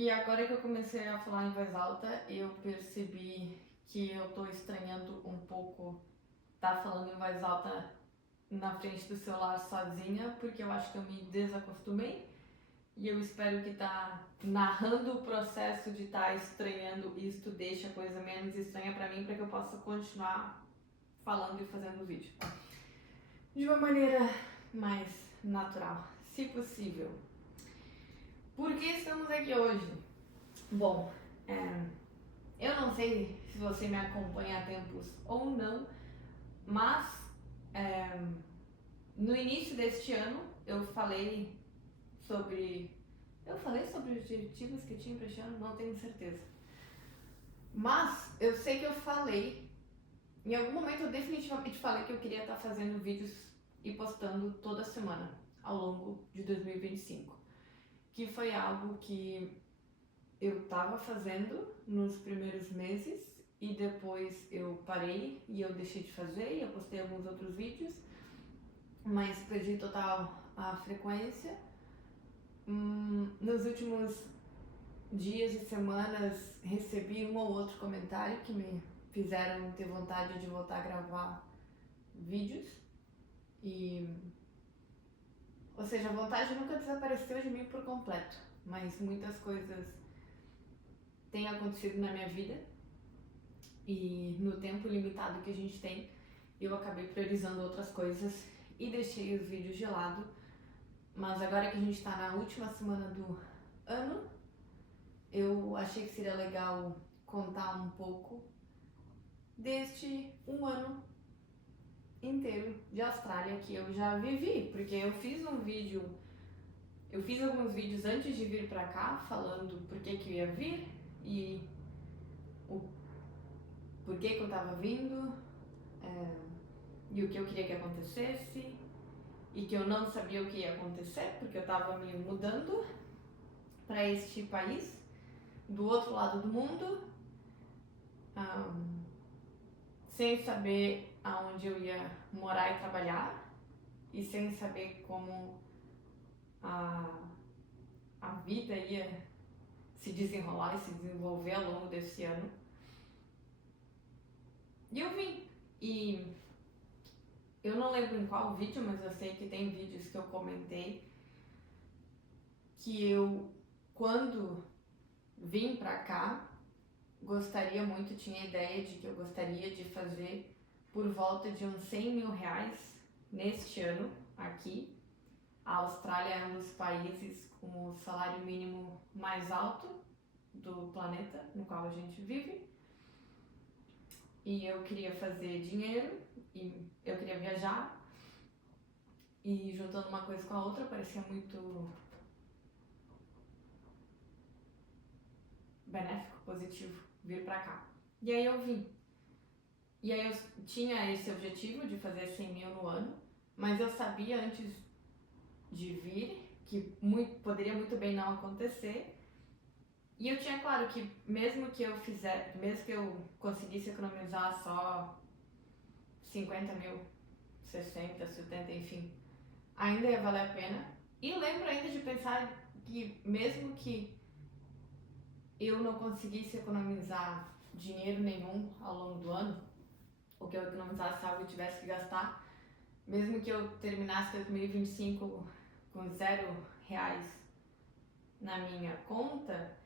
E agora que eu comecei a falar em voz alta, eu percebi que eu tô estranhando um pouco estar falando em voz alta na frente do celular sozinha, porque eu acho que eu me desacostumei. E eu espero que tá narrando o processo de estar estranhando isto deixe a coisa menos estranha pra mim, para que eu possa continuar falando e fazendo o vídeo de uma maneira mais natural, se possível. Por que estamos aqui hoje? Bom, eu não sei se você me acompanha há tempos ou não, mas no início deste ano eu falei sobre. Eu falei sobre os objetivos que eu tinha para este ano? Não tenho certeza. Mas eu sei que eu falei. Em algum momento eu definitivamente falei que eu queria estar fazendo vídeos e postando toda semana ao longo de 2025. Que foi algo que eu estava fazendo nos primeiros meses e depois eu parei e eu deixei de fazer e eu postei alguns outros vídeos, mas perdi total a frequência. Nos últimos dias e semanas recebi um ou outro comentário que me fizeram ter vontade de voltar a gravar vídeos e, ou seja, a vontade nunca desapareceu de mim por completo, mas muitas coisas têm acontecido na minha vida e no tempo limitado que a gente tem, eu acabei priorizando outras coisas e deixei os vídeos de lado. Mas agora que a gente está na última semana do ano, eu achei que seria legal contar um pouco deste um ano inteiro de Austrália que eu já vivi, porque eu fiz alguns vídeos antes de vir pra cá falando por que eu ia vir e o porquê que eu tava vindo, e o que eu queria que acontecesse e que eu não sabia o que ia acontecer porque eu tava me mudando para este país do outro lado do mundo, sem saber aonde eu ia morar e trabalhar e sem saber como a vida ia se desenrolar e se desenvolver ao longo desse ano. E eu vim. E eu não lembro em qual vídeo, mas eu sei que tem vídeos que eu comentei que eu, quando vim pra cá, gostaria muito, tinha a ideia de que eu gostaria de fazer por volta de uns 100 mil reais neste ano aqui. A Austrália é um dos países com o salário mínimo mais alto do planeta no qual a gente vive. E eu queria fazer dinheiro e eu queria viajar. E juntando uma coisa com a outra parecia muito benéfico, positivo vir pra cá. E aí eu vim. E aí eu tinha esse objetivo de fazer 100 mil no ano, mas eu sabia antes de vir que poderia muito bem não acontecer. E eu tinha claro que mesmo que eu conseguisse economizar só 50 mil, 60, 70, enfim, ainda ia valer a pena. E lembro ainda de pensar que mesmo que eu não conseguisse economizar dinheiro nenhum ao longo do ano, ou que eu economizasse algo e tivesse que gastar, mesmo que eu terminasse 2025 com R$0 na minha conta,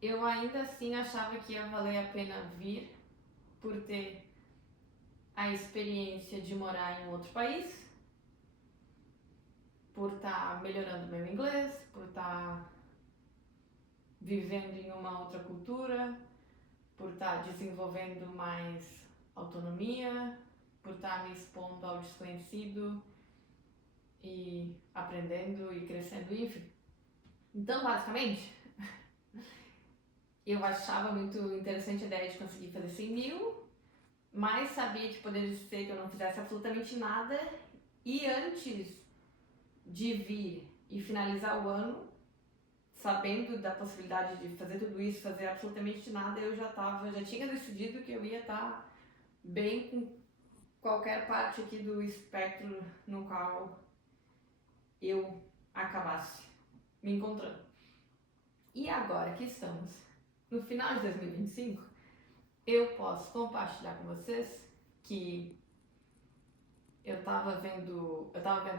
eu ainda assim achava que ia valer a pena vir por ter a experiência de morar em outro país, por estar melhorando meu inglês, por estar vivendo em uma outra cultura, por estar desenvolvendo mais autonomia, por estar me expondo ao desconhecido e aprendendo e crescendo, enfim. Então, basicamente, eu achava muito interessante a ideia de conseguir fazer 100 mil, mas sabia que poderia ser que eu não fizesse absolutamente nada. E antes de vir e finalizar o ano, sabendo da possibilidade de fazer tudo isso, fazer absolutamente nada, eu já tinha decidido que eu ia estar bem com qualquer parte aqui do espectro no qual eu acabasse me encontrando. E agora que estamos no final de 2025, eu posso compartilhar com vocês que eu tava vendo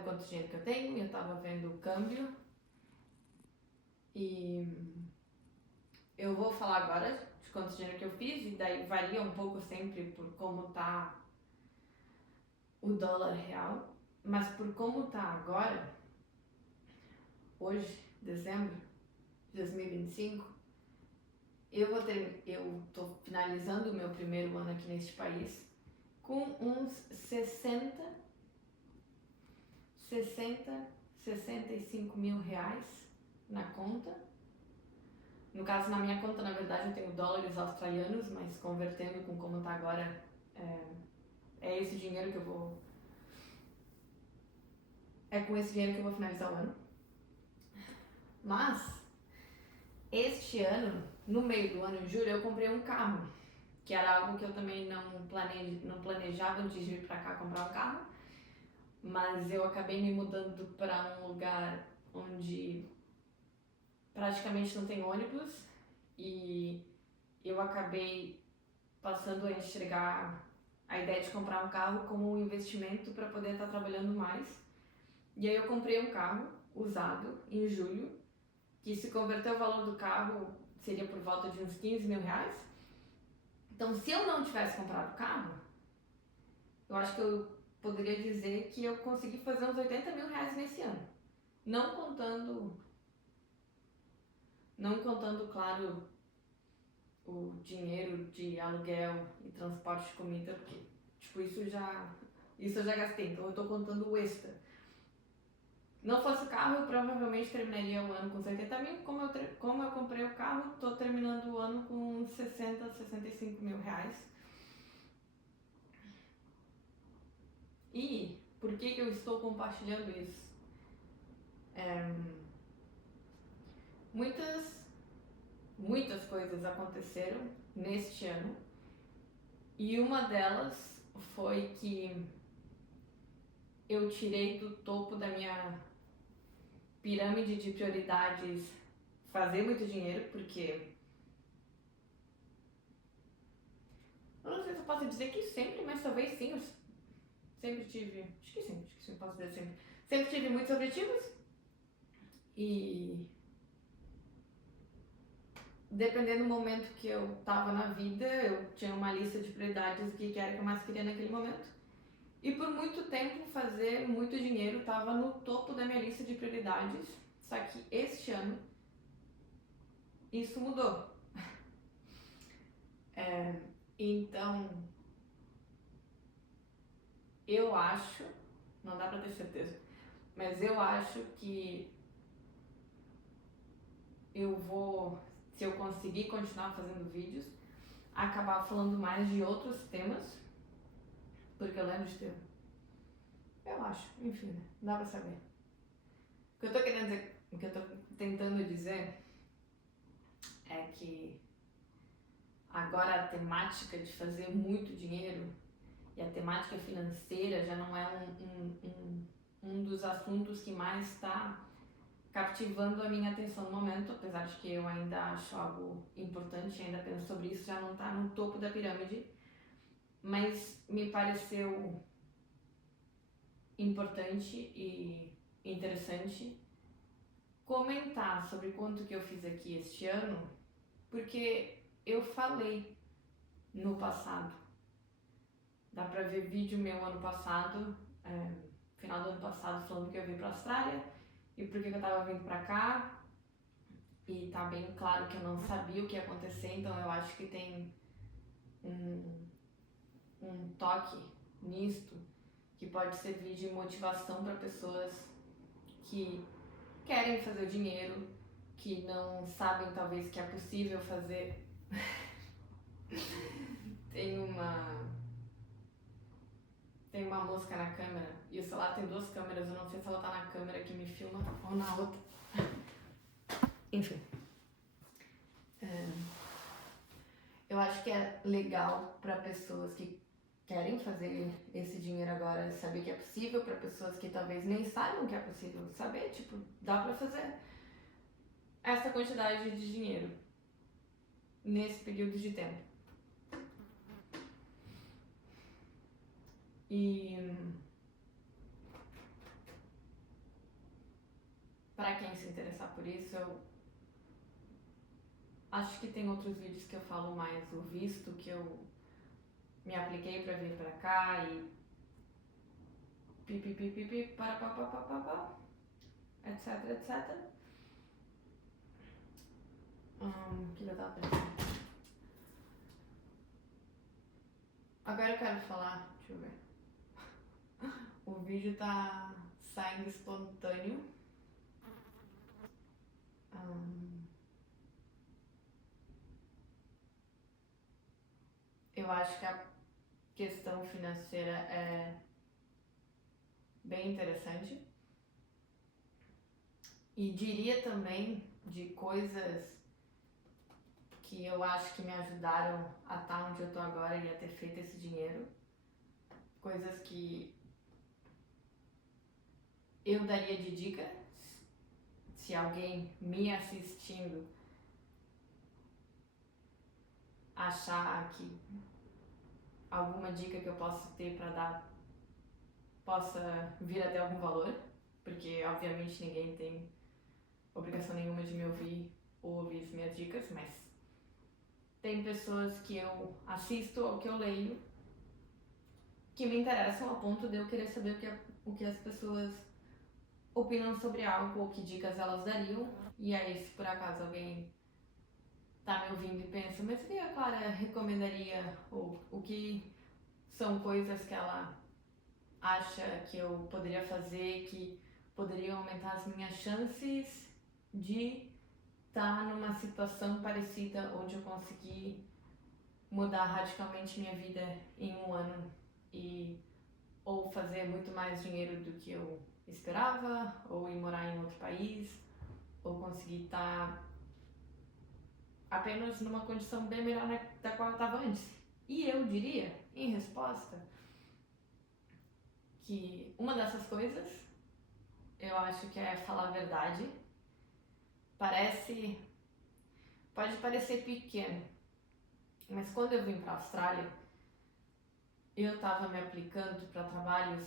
quanto dinheiro que eu tenho, eu tava vendo o câmbio e eu vou falar agora de quanto dinheiro que eu fiz e daí varia um pouco sempre por como tá o dólar real, mas por como tá agora, hoje, dezembro de 2025, eu tô finalizando o meu primeiro ano aqui neste país com uns 65 mil reais na conta. No caso, na minha conta, na verdade, eu tenho dólares australianos, mas convertendo com como tá agora, é esse dinheiro que eu vou... É com esse dinheiro que eu vou finalizar o ano. Mas, este ano, no meio do ano, em julho, eu comprei um carro, que era algo que eu também não planejava antes de vir pra cá comprar um carro, mas eu acabei me mudando para um lugar onde praticamente não tem ônibus e eu acabei passando a enxergar a ideia de comprar um carro como um investimento para poder estar trabalhando mais. E aí eu comprei um carro usado em julho, que se converter o valor do carro seria por volta de uns 15 mil reais. Então, se eu não tivesse comprado o carro, eu acho que eu poderia dizer que eu consegui fazer uns 80 mil reais nesse ano. Não contando, claro, o dinheiro de aluguel e transporte de comida, porque, tipo, isso eu já gastei, então eu tô contando o extra. Não fosse o carro, eu provavelmente terminaria o ano com 70 mil, como eu comprei o carro, tô terminando o ano com 65 mil reais. E por que eu estou compartilhando isso? Muitas coisas aconteceram neste ano e uma delas foi que eu tirei do topo da minha pirâmide de prioridades fazer muito dinheiro, porque eu não sei se eu posso dizer que sempre, mas talvez sim, eu sempre tive, acho que sim, posso dizer sempre tive muitos objetivos e dependendo do momento que eu tava na vida, eu tinha uma lista de prioridades do que era que eu mais queria naquele momento. E por muito tempo fazer muito dinheiro estava no topo da minha lista de prioridades, só que este ano isso mudou. Então, eu acho, não dá pra ter certeza, mas eu acho que eu vou, se eu conseguir continuar fazendo vídeos, acabar falando mais de outros temas, porque eu lembro de ter. Eu acho, enfim, né? Não dá pra saber. O que eu tô querendo dizer, o que eu tô tentando dizer é que agora a temática de fazer muito dinheiro e a temática financeira já não é um dos assuntos que mais está captivando a minha atenção no momento, apesar de que eu ainda acho algo importante, ainda penso sobre isso, já não está no topo da pirâmide, mas me pareceu importante e interessante comentar sobre quanto que eu fiz aqui este ano, porque eu falei no passado. Dá pra ver vídeo meu ano passado, final do ano passado, falando que eu vim pra Austrália e por que eu tava vindo pra cá. E tá bem claro que eu não sabia o que ia acontecer, então eu acho que tem um toque nisto que pode servir de motivação para pessoas que querem fazer o dinheiro, que não sabem talvez que é possível fazer. Tem uma mosca na câmera e o celular tem duas câmeras, eu não sei se ela tá na câmera que me filma ou na outra. Enfim. Eu acho que é legal para pessoas que querem fazer esse dinheiro agora, saber que é possível, para pessoas que talvez nem saibam que é possível saber, tipo, dá pra fazer. essa quantidade de dinheiro nesse período de tempo. E para quem se interessar por isso, eu acho que tem outros vídeos que eu falo mais o visto que eu me apliquei para vir para cá e pipipipipi, para, etc, etc. Que eu tava pensando. Agora eu quero falar, deixa eu ver. O vídeo tá saindo espontâneo. Eu acho que a questão financeira é bem interessante. E diria também de coisas que eu acho que me ajudaram a estar onde eu tô agora e a ter feito esse dinheiro. Coisas que eu daria de dica se alguém me assistindo achar que alguma dica que eu possa ter para dar possa vir a ter algum valor, porque obviamente ninguém tem obrigação nenhuma de me ouvir ou ouvir as minhas dicas, mas tem pessoas que eu assisto ou que eu leio que me interessam a ponto de eu querer saber o que as pessoas opinam sobre algo ou que dicas elas dariam. E aí, se por acaso alguém tá me ouvindo e pensa, mas o que a Clara recomendaria, ou o que são coisas que ela acha que eu poderia fazer que poderiam aumentar as minhas chances de estar numa situação parecida onde eu consegui mudar radicalmente minha vida em um ano e ou fazer muito mais dinheiro do que eu esperava, ou ir morar em outro país, ou conseguir estar apenas numa condição bem melhor da qual eu estava antes. E eu diria, em resposta, que uma dessas coisas eu acho que é falar a verdade. Pode parecer pequeno, mas quando eu vim para a Austrália, eu estava me aplicando para trabalhos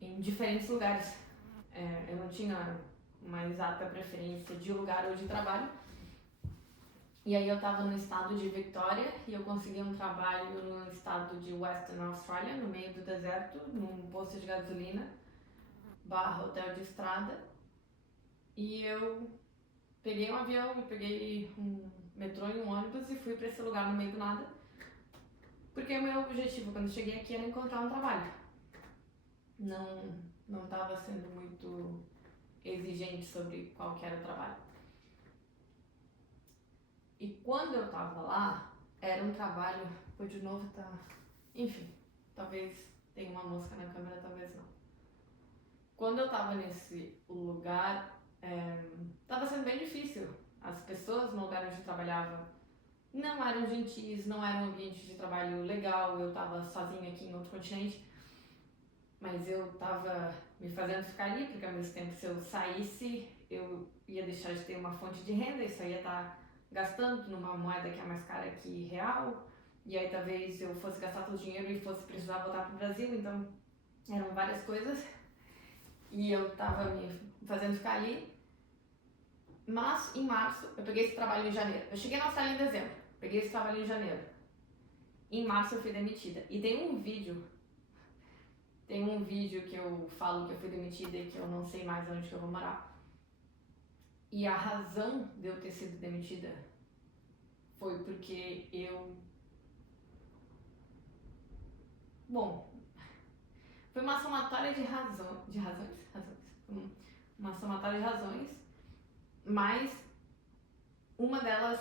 em diferentes lugares. Eu não tinha uma exata preferência de lugar ou de trabalho. E aí eu estava no estado de Victoria e eu consegui um trabalho no estado de Western Australia, no meio do deserto, num posto de gasolina, / hotel de estrada. E eu peguei um avião e peguei um metrô e um ônibus e fui para esse lugar no meio do nada. Porque o meu objetivo quando cheguei aqui era encontrar um trabalho. Não estava sendo muito exigente sobre qual que era o trabalho. E quando eu tava lá, era um trabalho, de novo tá, enfim, talvez tenha uma mosca na câmera, talvez não. Quando eu tava nesse lugar, tava sendo bem difícil. As pessoas no lugar onde eu trabalhava não eram gentis, não era um ambiente de trabalho legal, eu tava sozinha aqui em outro continente, mas eu tava me fazendo ficar ali, porque ao mesmo tempo se eu saísse, eu ia deixar de ter uma fonte de renda, isso aí ia estar gastando numa moeda que é mais cara que real, e aí talvez eu fosse gastar todo o dinheiro e fosse precisar voltar pro Brasil, então eram várias coisas, e eu tava me fazendo ficar ali. Mas em março, eu peguei esse trabalho em janeiro, eu cheguei na Austrália em dezembro, peguei esse trabalho em janeiro, em março eu fui demitida, e tem um vídeo que eu falo que eu fui demitida e que eu não sei mais onde que eu vou morar. E a razão de eu ter sido demitida foi porque foi uma somatória de razões, uma somatória de razões, mas uma delas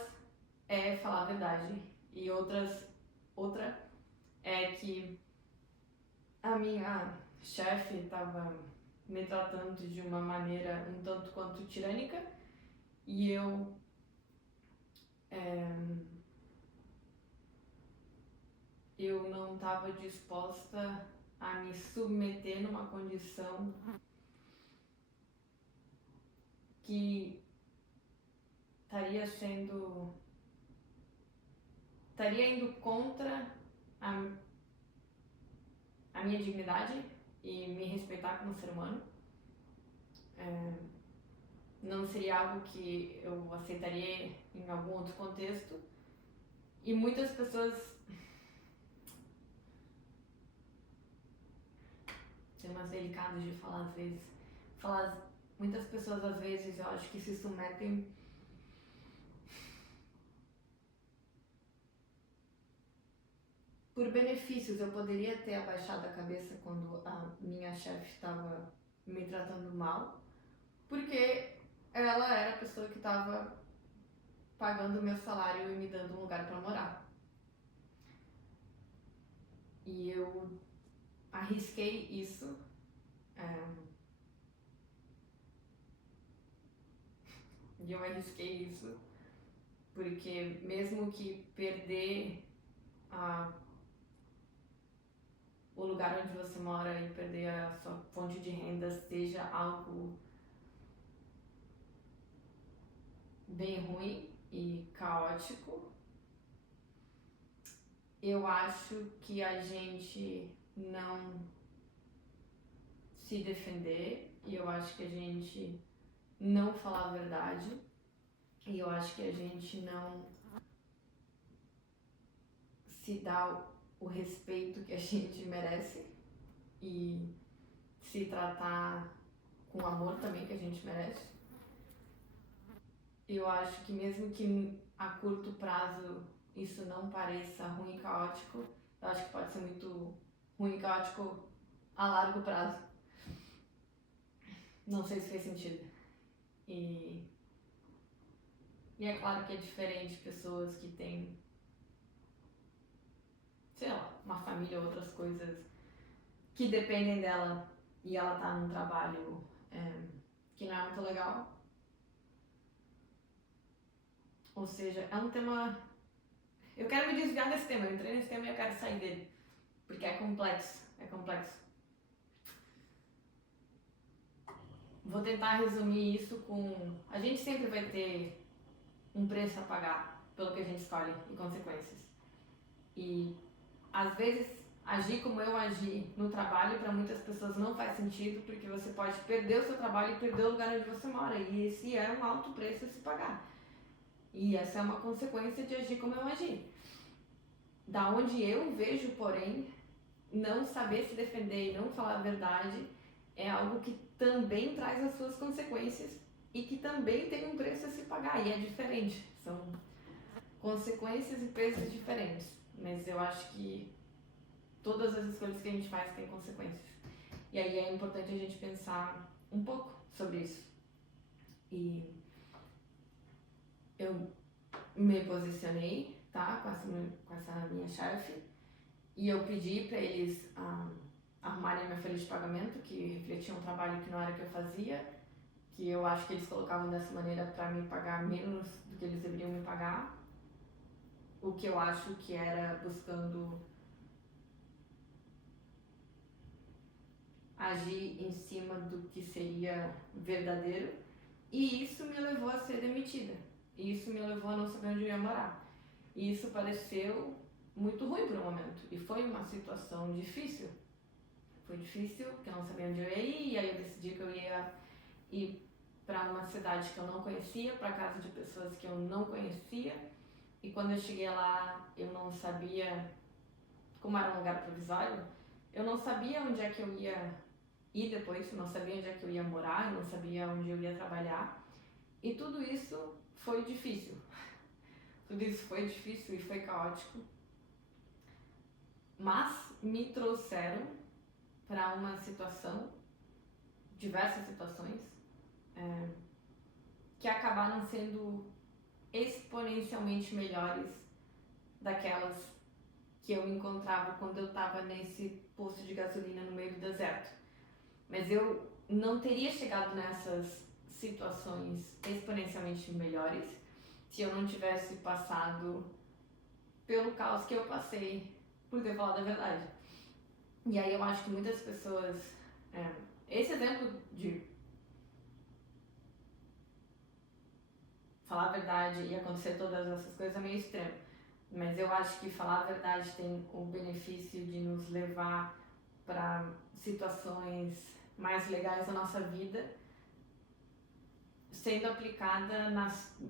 é falar a verdade e outra é que a minha chefe estava me tratando de uma maneira um tanto quanto tirânica e eu não estava disposta a me submeter numa condição que estaria indo contra a, a minha dignidade e me respeitar como ser humano. Não seria algo que eu aceitaria em algum outro contexto. E muitas pessoas... temas delicados de falar às vezes. Muitas pessoas às vezes eu acho que se submetem por benefícios. Eu poderia ter abaixado a cabeça quando a minha chefe estava me tratando mal, porque ela era a pessoa que estava pagando o meu salário e me dando um lugar para morar. E eu arrisquei isso. Porque mesmo que perder o lugar onde você mora e perder a sua fonte de renda seja algo bem ruim e caótico, eu acho que a gente não se defender, e eu acho que a gente não falar a verdade, e eu acho que a gente não se dá o respeito que a gente merece e se tratar com amor também que a gente merece. Eu acho que mesmo que a curto prazo isso não pareça ruim e caótico, eu acho que pode ser muito ruim e caótico a largo prazo. Não sei se fez sentido. E é claro que é diferente pessoas que têm, sei lá, uma família ou outras coisas que dependem dela e ela tá num trabalho que não é muito legal. Ou seja, é um tema... Eu quero me desviar desse tema, eu entrei nesse tema e eu quero sair dele, porque é complexo. Vou tentar resumir isso com... A gente sempre vai ter um preço a pagar pelo que a gente escolhe e consequências. E às vezes agir como eu agi no trabalho para muitas pessoas não faz sentido, porque você pode perder o seu trabalho e perder o lugar onde você mora, e esse é um alto preço a se pagar. E essa é uma consequência de agir como eu agi. Da onde eu vejo, porém, não saber se defender e não falar a verdade é algo que também traz as suas consequências e que também tem um preço a se pagar, e é diferente. São consequências e preços diferentes, mas eu acho que todas as escolhas que a gente faz têm consequências. E aí é importante a gente pensar um pouco sobre isso. E eu me posicionei, tá, com essa minha chefe, e eu pedi para eles arrumarem minha folha de pagamento, que refletia um trabalho que não era o que eu fazia, que eu acho que eles colocavam dessa maneira para me pagar menos do que eles deveriam me pagar, o que eu acho que era buscando agir em cima do que seria verdadeiro, e isso me levou a ser demitida. Isso me levou a não saber onde eu ia morar. E isso pareceu muito ruim por um momento. E foi uma situação difícil. Foi difícil, porque eu não sabia onde eu ia ir, e aí eu decidi que eu ia ir para uma cidade que eu não conhecia, para casa de pessoas que eu não conhecia. E quando eu cheguei lá, eu não sabia, como era um lugar provisório, eu não sabia onde é que eu ia ir depois, eu não sabia onde é que eu ia morar, eu não sabia onde eu ia trabalhar. E tudo isso foi difícil. Tudo isso foi difícil e foi caótico. Mas me trouxeram para uma situação, diversas situações, que acabaram sendo exponencialmente melhores daquelas que eu encontrava quando eu estava nesse posto de gasolina no meio do deserto. Mas eu não teria chegado nessas situações exponencialmente melhores se eu não tivesse passado pelo caos que eu passei por ter falado a verdade. E aí eu acho que muitas pessoas... esse exemplo de falar a verdade e acontecer todas essas coisas é meio extremo. Mas eu acho que falar a verdade tem o benefício de nos levar para situações mais legais da nossa vida, sendo aplicada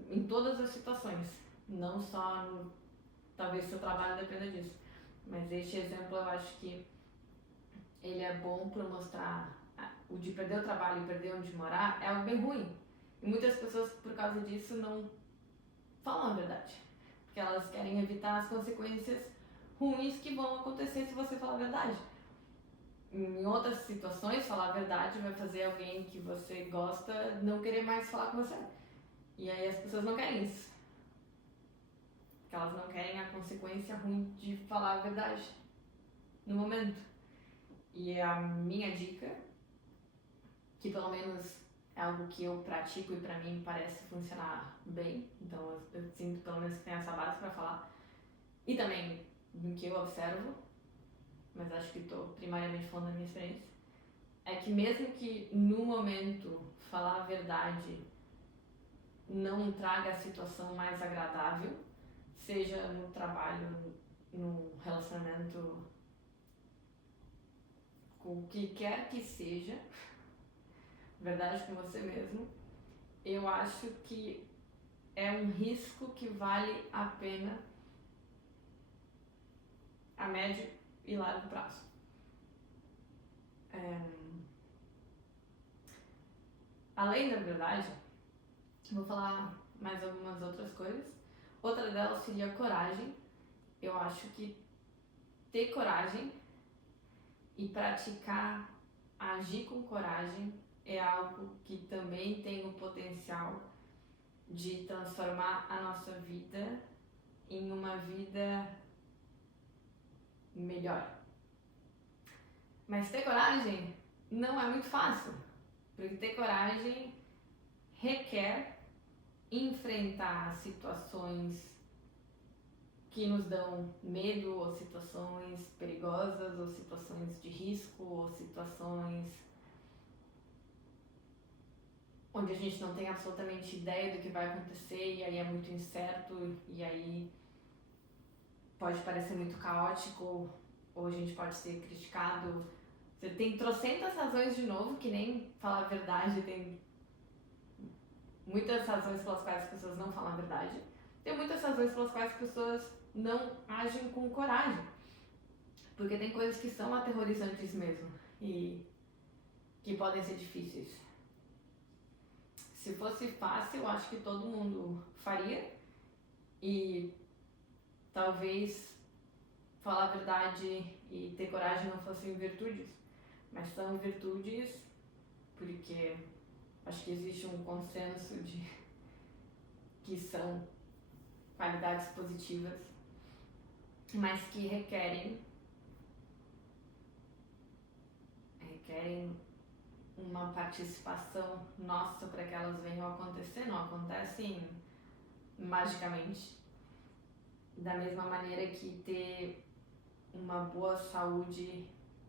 em todas as situações, não só no, talvez seu trabalho dependa disso. Mas este exemplo eu acho que ele é bom para mostrar o de perder o trabalho e perder onde morar é algo bem ruim. E muitas pessoas, por causa disso, não falam a verdade. Porque elas querem evitar as consequências ruins que vão acontecer se você falar a verdade. Em outras situações, falar a verdade vai fazer alguém que você gosta não querer mais falar com você. E aí as pessoas não querem isso. Porque elas não querem a consequência ruim de falar a verdade no momento. E a minha dica, que pelo menos é algo que eu pratico e pra mim parece funcionar bem, então eu sinto pelo menos que tem essa base pra falar, e também do que eu observo, mas acho que estou primariamente falando da minha experiência, é que mesmo que no momento falar a verdade não traga a situação mais agradável, seja no trabalho, no relacionamento, com o que quer que seja, verdade com você mesmo, eu acho que é um risco que vale a pena a médio e largo prazo. Além da verdade, vou falar mais algumas outras coisas. Outra delas seria coragem. Eu acho que ter coragem e praticar agir com coragem é algo que também tem o potencial de transformar a nossa vida em uma vida melhor. Mas ter coragem não é muito fácil, porque ter coragem requer enfrentar situações que nos dão medo, ou situações perigosas, ou situações de risco, ou situações onde a gente não tem absolutamente ideia do que vai acontecer e aí é muito incerto e aí pode parecer muito caótico ou a gente pode ser criticado. Você tem trocentas razões de novo, que nem falar a verdade, tem muitas razões pelas quais as pessoas não falam a verdade. Tem muitas razões pelas quais as pessoas não agem com coragem. Porque tem coisas que são aterrorizantes mesmo e que podem ser difíceis. Se fosse fácil, eu acho que todo mundo faria e talvez falar a verdade e ter coragem não fossem virtudes, mas são virtudes porque acho que existe um consenso de que são qualidades positivas, mas que requerem uma participação nossa para que elas venham a acontecer. Não acontecem magicamente. Da mesma maneira que ter uma boa saúde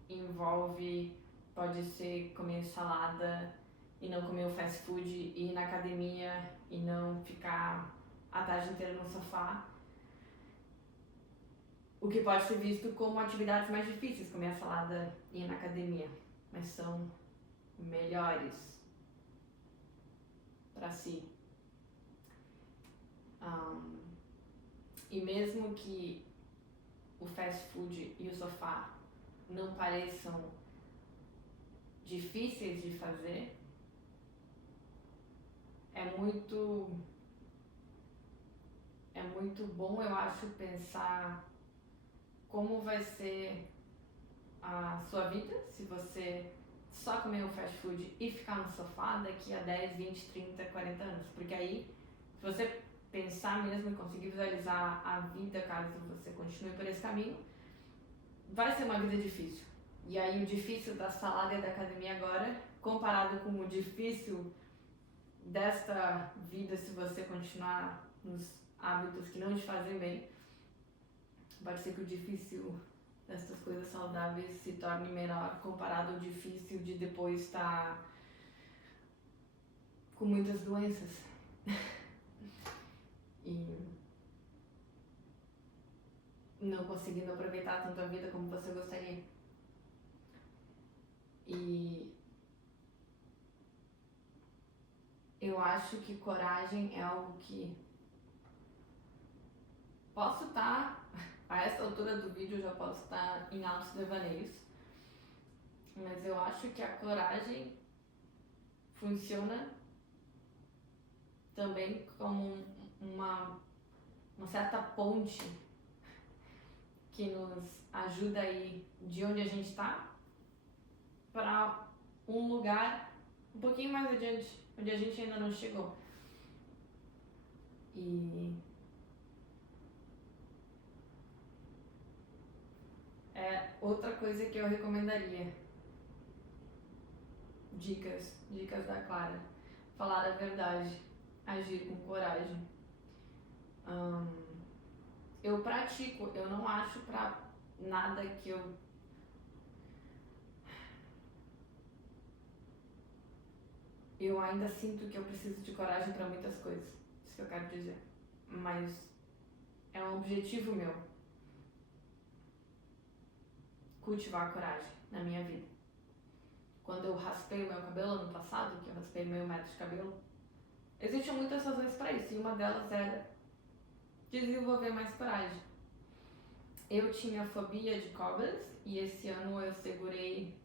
envolve, pode ser comer salada e não comer o fast food, ir na academia e não ficar a tarde inteira no sofá. O que pode ser visto como atividades mais difíceis, comer a salada e ir na academia, mas são melhores para si. E mesmo que o fast food e o sofá não pareçam difíceis de fazer, é muito bom, eu acho, pensar como vai ser a sua vida se você só comer o fast food e ficar no sofá daqui a 10, 20, 30, 40 anos. Porque aí, se você pensar mesmo e conseguir visualizar a vida caso você continue por esse caminho, vai ser uma vida difícil. E aí o difícil da salada e da academia agora, comparado com o difícil desta vida se você continuar nos hábitos que não te fazem bem, pode ser que o difícil destas coisas saudáveis se torne menor comparado ao difícil de depois estar com muitas doenças. E não conseguindo aproveitar tanto a vida como você gostaria. E eu acho que coragem é algo que posso estar, a essa altura do vídeo eu já posso estar em altos devaneios, mas eu acho que a coragem funciona também como uma certa ponte que nos ajuda a ir de onde a gente está para um lugar um pouquinho mais adiante, onde a gente ainda não chegou. E é outra coisa que eu recomendaria. Dicas da Clara. Falar a verdade, agir com coragem. Eu pratico, eu não acho pra nada que eu ainda sinto que eu preciso de coragem para muitas coisas, isso que eu quero dizer. Mas é um objetivo meu cultivar a coragem na minha vida. Quando eu raspei o meu cabelo ano passado, que eu raspei meio metro de cabelo, existiam muitas razões para isso, e uma delas era desenvolver mais coragem. Eu tinha fobia de cobras, e esse ano eu segurei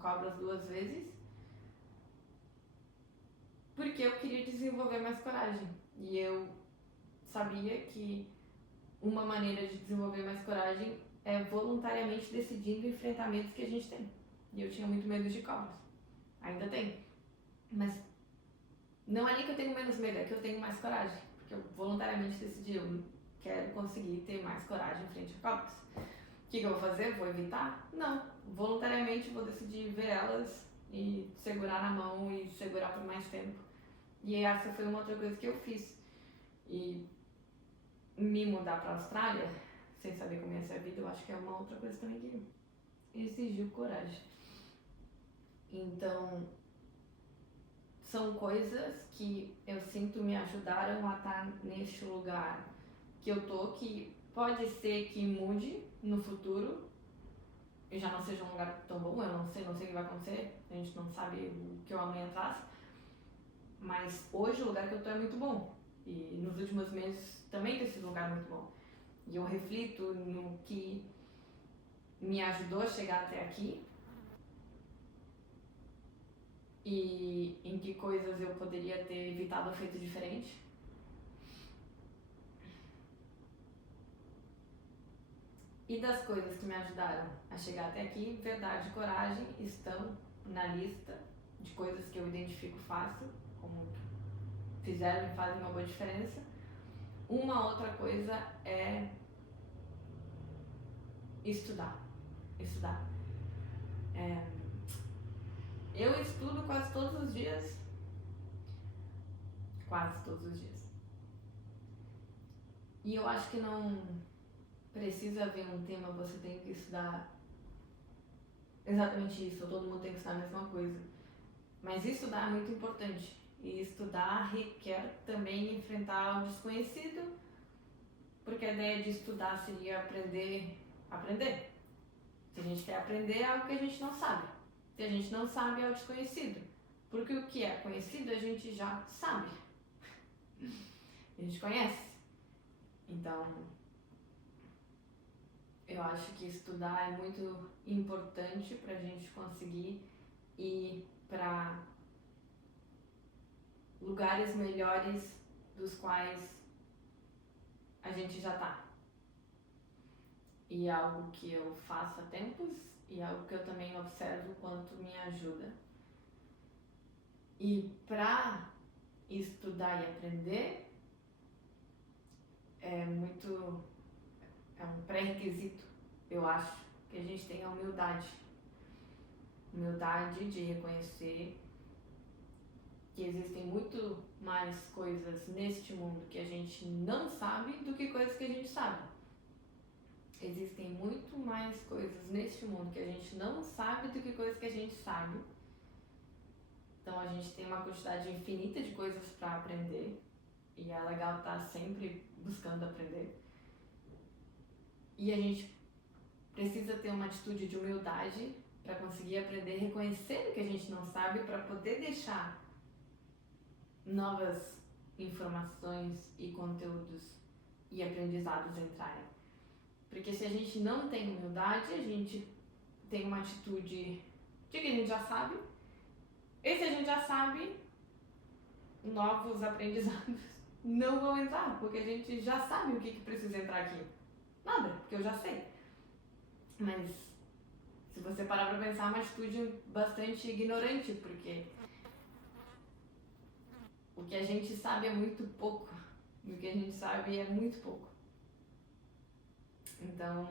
cobras 2 vezes, porque eu queria desenvolver mais coragem. E eu sabia que uma maneira de desenvolver mais coragem é voluntariamente decidindo enfrentamentos que a gente tem. E eu tinha muito medo de cobras. Ainda tenho. Mas não é nem que eu tenho menos medo, é que eu tenho mais coragem. Porque eu voluntariamente decidi, eu quero conseguir ter mais coragem frente a cobras. O que eu vou fazer? Vou evitar? Não. Voluntariamente vou decidir ver elas e segurar na mão e segurar por mais tempo. E essa foi uma outra coisa que eu fiz. E me mudar para a Austrália, sem saber como ia ser a vida, eu acho que é uma outra coisa também que exigiu coragem. Então, são coisas que eu sinto me ajudaram a estar neste lugar que eu tô, que pode ser que mude no futuro e já não seja um lugar tão bom, eu não sei o que vai acontecer, a gente não sabe o que o amanhã traz, mas hoje o lugar que eu tô é muito bom e nos últimos meses também tem sido um lugar muito bom e eu reflito no que me ajudou a chegar até aqui e em que coisas eu poderia ter evitado ou feito diferente. E das coisas que me ajudaram a chegar até aqui, verdade e coragem estão na lista de coisas que eu identifico fácil, como fizeram e fazem uma boa diferença. Uma outra coisa é estudar. Eu estudo quase todos os dias. E eu acho que não precisa haver um tema, você tem que estudar exatamente isso, ou todo mundo tem que estudar a mesma coisa. Mas estudar é muito importante. E estudar requer também enfrentar o desconhecido, porque a ideia de estudar seria aprender. Se a gente quer aprender é algo que a gente não sabe. Se a gente não sabe, é o desconhecido. Porque o que é conhecido a gente já sabe. A gente conhece. Então, eu acho que estudar é muito importante pra gente conseguir ir pra lugares melhores dos quais a gente já tá. E é algo que eu faço há tempos e é algo que eu também observo o quanto me ajuda. E pra estudar e aprender é um pré-requisito, eu acho, que a gente tenha humildade. Humildade de reconhecer que existem muito mais coisas neste mundo que a gente não sabe do que coisas que a gente sabe. Existem muito mais coisas neste mundo que a gente não sabe do que coisas que a gente sabe. Então a gente tem uma quantidade infinita de coisas para aprender. e é legal estar sempre buscando aprender. E a gente precisa ter uma atitude de humildade para conseguir aprender, reconhecer o que a gente não sabe, para poder deixar novas informações e conteúdos e aprendizados entrarem. Porque se a gente não tem humildade, a gente tem uma atitude de que a gente já sabe, e se a gente já sabe, novos aprendizados não vão entrar, porque a gente já sabe o que precisa entrar aqui. Nada, porque eu já sei. Mas se você parar pra pensar, é uma atitude bastante ignorante, porque o que a gente sabe é muito pouco. O que a gente sabe é muito pouco. Então,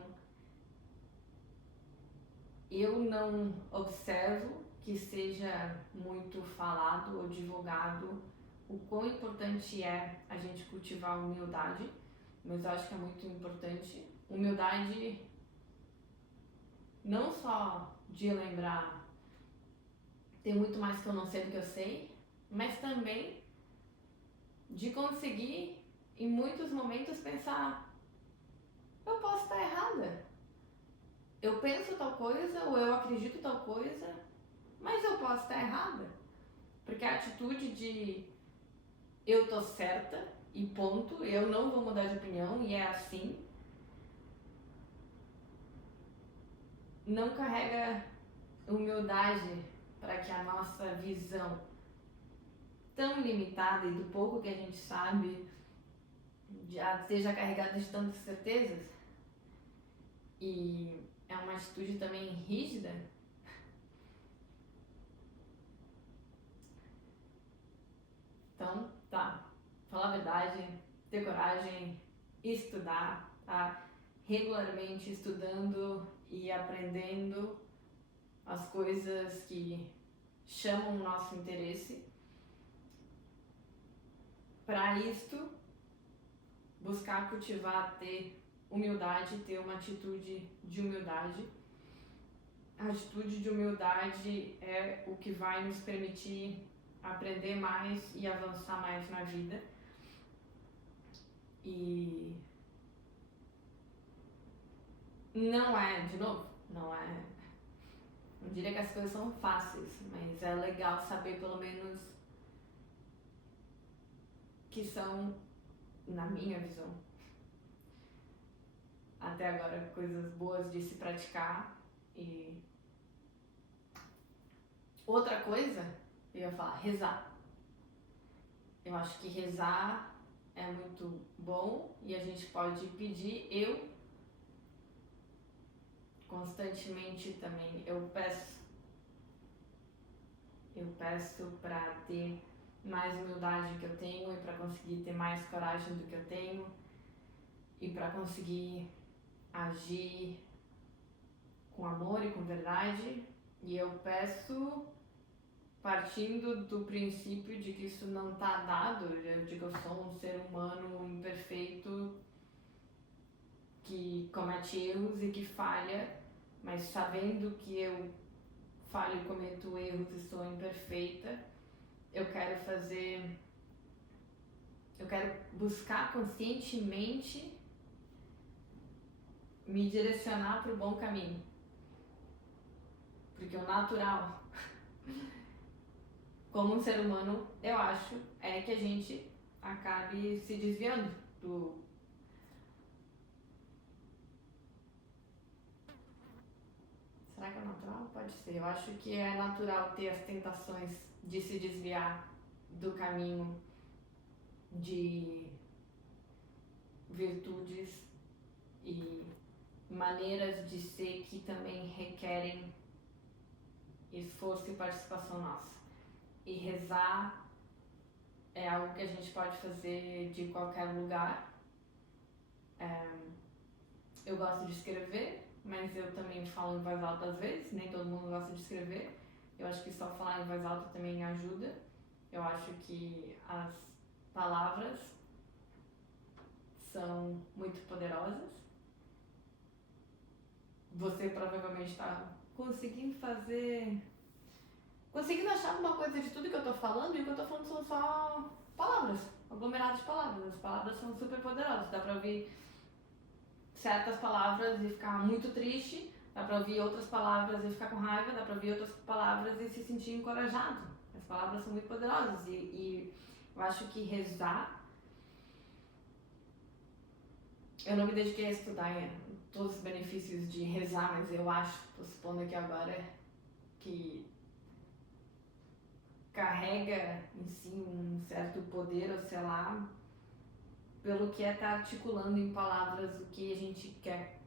eu não observo que seja muito falado ou divulgado o quão importante é a gente cultivar a humildade, mas eu acho que é muito importante. Humildade não só de lembrar, tem muito mais que eu não sei do que eu sei, mas também de conseguir, em muitos momentos, pensar: eu posso estar errada. Eu penso tal coisa ou eu acredito tal coisa, mas eu posso estar errada. Porque a atitude de eu tô certa e ponto, eu não vou mudar de opinião e é assim, não carrega humildade para que a nossa visão tão limitada e do pouco que a gente sabe já seja carregada de tantas certezas. E é uma atitude também rígida. Então, tá, falar a verdade, ter coragem, estudar, tá? Regularmente estudando e aprendendo as coisas que chamam o nosso interesse. Para isto, buscar cultivar, ter humildade, ter uma atitude de humildade. A atitude de humildade é o que vai nos permitir aprender mais e avançar mais na vida. E não é, de novo, não diria que as coisas são fáceis, mas é legal saber pelo menos que são, na minha visão, até agora, coisas boas de se praticar. E outra coisa, eu ia falar, rezar. Eu acho que rezar é muito bom e a gente pode pedir. Eu constantemente também, eu peço para ter mais humildade que eu tenho e para conseguir ter mais coragem do que eu tenho e para conseguir agir com amor e com verdade. E eu peço partindo do princípio de que isso não está dado, de que eu sou um ser humano imperfeito que comete erros e que falha, mas sabendo que eu falho e cometo erros e sou imperfeita, eu quero buscar conscientemente me direcionar para o bom caminho. Porque o natural, como um ser humano, eu acho, é que a gente acabe se desviando do... Será que é natural? Pode ser. Eu acho que é natural ter as tentações de se desviar do caminho de virtudes e maneiras de ser que também requerem esforço e participação nossa. E rezar é algo que a gente pode fazer de qualquer lugar. Eu gosto de escrever, mas eu também falo em voz alta às vezes, nem todo mundo gosta de escrever. Eu acho que só falar em voz alta também ajuda. Eu acho que as palavras são muito poderosas. Você provavelmente está conseguindo achar alguma coisa de tudo que eu tô falando, e o que eu tô falando são só palavras, aglomerado de palavras. As palavras são super poderosas, dá pra ouvir certas palavras e ficar muito triste, dá pra ouvir outras palavras e ficar com raiva, dá pra ouvir outras palavras e se sentir encorajado. As palavras são muito poderosas e eu acho que rezar, eu não me dediquei a estudar todos os benefícios de rezar, mas eu acho, tô supondo aqui agora, que carrega em si um certo poder, ou sei lá, pelo que é estar articulando em palavras o que a gente quer.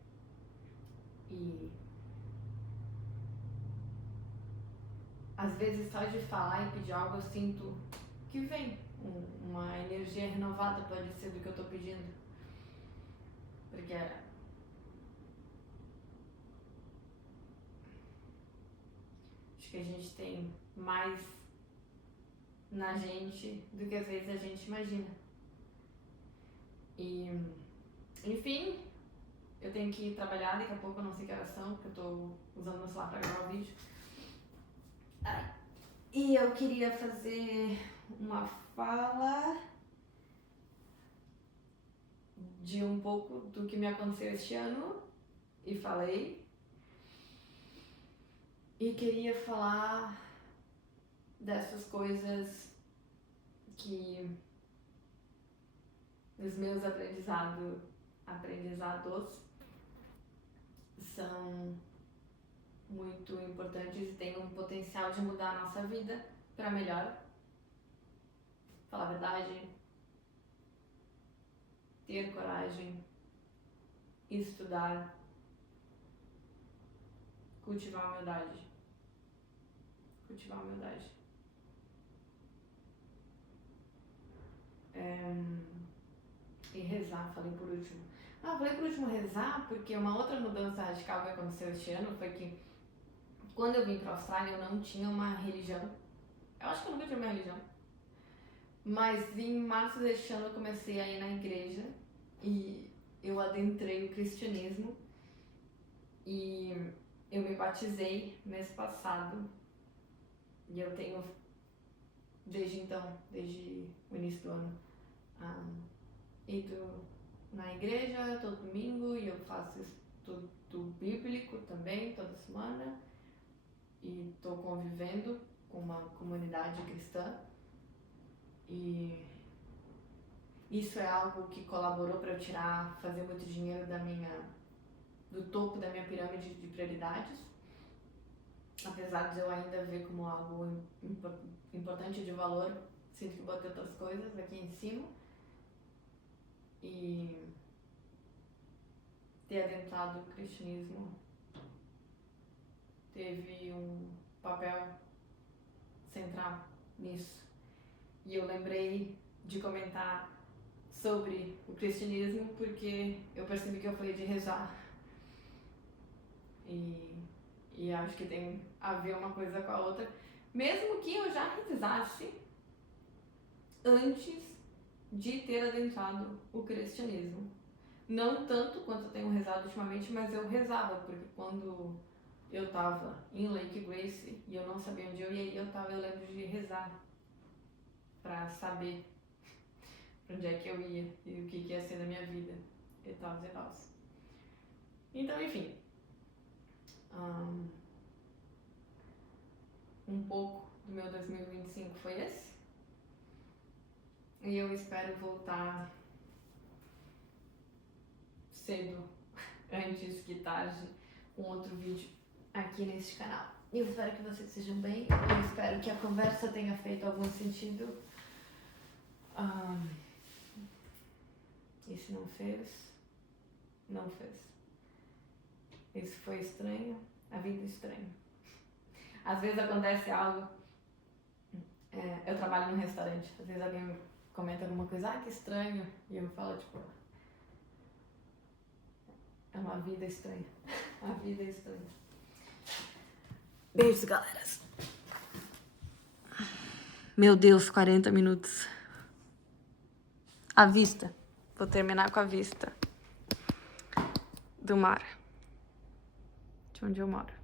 E às vezes só de falar e pedir algo eu sinto que vem uma energia renovada, pode ser, do que eu tô pedindo. Porque acho que a gente tem mais na gente do que às vezes a gente imagina. E, enfim, eu tenho que trabalhar, daqui a pouco eu não sei que horas são, porque eu tô usando meu celular pra gravar o vídeo. E eu queria fazer uma fala de um pouco do que me aconteceu este ano, e falei. E queria falar dessas coisas que os meus aprendizados são muito importantes e têm um potencial de mudar a nossa vida para melhor. Falar a verdade, ter coragem, estudar, cultivar a humildade. Cultivar a humildade. E rezar, falei por último. Falei por último rezar porque uma outra mudança radical que aconteceu este ano foi que quando eu vim para a Austrália eu não tinha uma religião. Eu acho que eu nunca tive uma religião. Mas em março deste ano eu comecei a ir na igreja e eu adentrei o cristianismo e eu me batizei mês passado e eu tenho desde então, desde o início do ano, ido na igreja todo domingo e eu faço estudo bíblico também toda semana e estou convivendo com uma comunidade cristã e isso é algo que colaborou para eu fazer muito dinheiro do topo da minha pirâmide de prioridades, apesar de eu ainda ver como algo importante de valor, sinto que botei outras coisas aqui em cima. E ter adentrado o cristianismo teve um papel central nisso. E eu lembrei de comentar sobre o cristianismo porque eu percebi que eu falei de rezar. E acho que tem a ver uma coisa com a outra. Mesmo que eu já rezasse antes de ter adentrado o cristianismo. Não tanto quanto eu tenho rezado ultimamente, mas eu rezava, porque quando eu tava em Lake Grace e eu não sabia onde eu ia, eu lembro de rezar pra saber pra onde é que eu ia e o que ia ser da minha vida e tal, e tal. Então, enfim, um pouco do meu 2025 foi esse. E eu espero voltar cedo, antes que tarde, com outro vídeo aqui neste canal. Eu espero que vocês estejam bem. Eu espero que a conversa tenha feito algum sentido. E se não fez, não fez. Isso foi estranho, a vida é estranha. Às vezes acontece algo, eu trabalho num restaurante, às vezes alguém comenta alguma coisa, que estranho, e eu falo, tipo, é uma vida estranha. A vida é estranha. Beijos, galera. Meu Deus, 40 minutos. A vista. Vou terminar com a vista do mar. De onde eu moro.